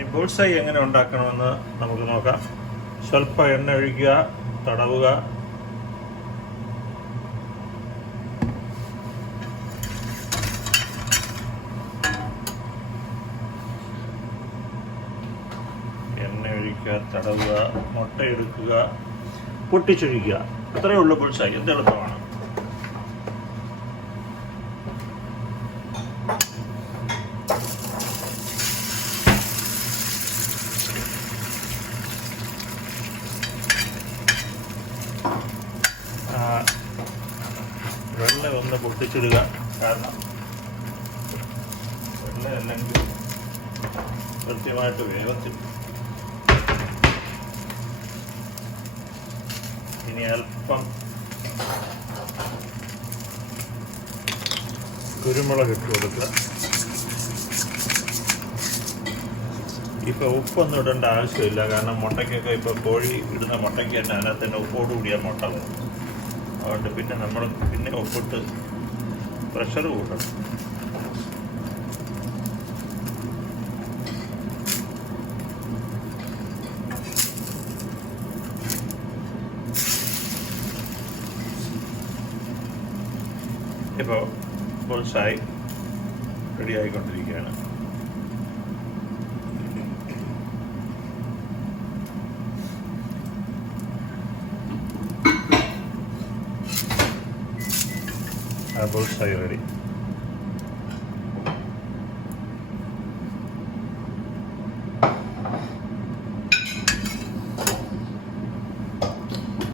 ഈ ബുൾസൈ എങ്ങനെ ഉണ്ടാക്കണമെന്ന് നമുക്ക് നോക്കാം. സ്വല്പം എണ്ണ ഒഴിക്കുക, തടവുക. എണ്ണ ഒഴിക്കുക, തടവുക, മുട്ട എടുക്കുക, പൊട്ടിച്ചൊഴിക്കുക. അത്രയേ ഉള്ളൂ ബുൾസൈ. എന്ത് എളുപ്പമാണ്. വെള്ളം ഒന്ന് പൊട്ടിച്ചിടുക, കാരണം വെള്ളം അല്ലെങ്കിൽ കൃത്യമായിട്ട് വേഗത്തിൽ. ഇനി അല്പം കുരുമുളക് ഇട്ട് കൊടുക്കുക. ഇപ്പോൾ ഉപ്പൊന്നും ഇടേണ്ട ആവശ്യമില്ല, കാരണം മുട്ടയ്ക്കൊക്കെ ഇപ്പോൾ കോഴി ഇടുന്ന മുട്ടയ്ക്ക് തന്നെ അതിനകത്ത് തന്നെ ഉപ്പോടുകൂടിയ മുട്ട വരും. അതുകൊണ്ട് പിന്നെ നമ്മൾ ഉപ്പിട്ട് പ്രഷർ കൂട്ടണം. ഇപ്പോൾ ബുൾസൈ റെഡി ആയിക്കൊണ്ടിരിക്കുകയാണ്. Bull's eye ready.